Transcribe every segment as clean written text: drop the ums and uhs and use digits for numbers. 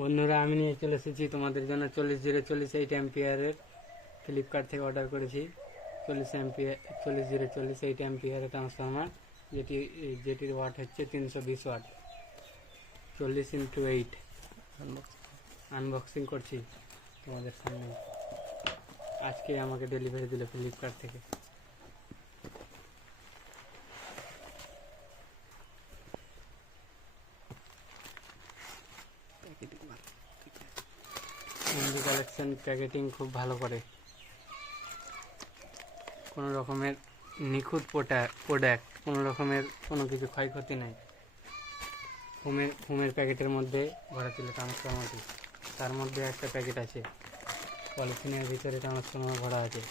বন্ধুরা, আমি নিয়ে চলে এসেছি তোমাদের জন্য 40-0-40 8 অ্যাম্পিয়ারের ফ্লিপকার্ট থেকে অর্ডার করেছি। 40-0-40 8 অ্যাম্পিয়ারের ট্রান্সফরমার, যেটির ওয়াট হচ্ছে 320 ওয়াট। 40x8 আনবক্সিং করছি তোমাদের সামনে। আজকে আমাকে ডেলিভারি দিল ফ্লিপকার্ট থেকে। এমডি কালেকশন প্যাকেটিং খুব ভালো করে, কোনো রকমের নিখুঁত প্রোডাক্ট, কোনো রকমের কোনো কিছু ক্ষয়ক্ষতি নাই। ফোমের প্যাকেটের মধ্যে ভরা ছিল ট্রান্সফরমারটি, তার মধ্যে একটা প্যাকেট আছে, পলিথিনের ভিতরে ট্রান্সফরমার ভরা আছে।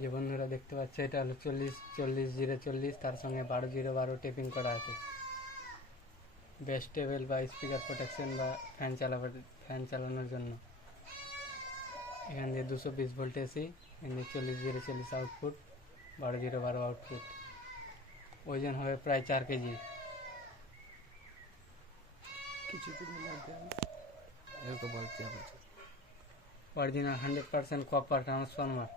যে বন্ধুরা দেখতে পাচ্ছে, এটা হলো 40-40-0-40, তার সঙ্গে 12-0-12 টেপিং করা আছে। বেস্টেবল বা স্পিকার প্রোটেকশন বা ফ্যান চালানোর জন্য। এখান দিয়ে 220 ভোল্ট এসি, এখান দিয়ে 40-0-40 আউটপুট, 12-0-12 আউটপুট। ওজন হবে প্রায় 4 কেজি। Original 100% copper transformer.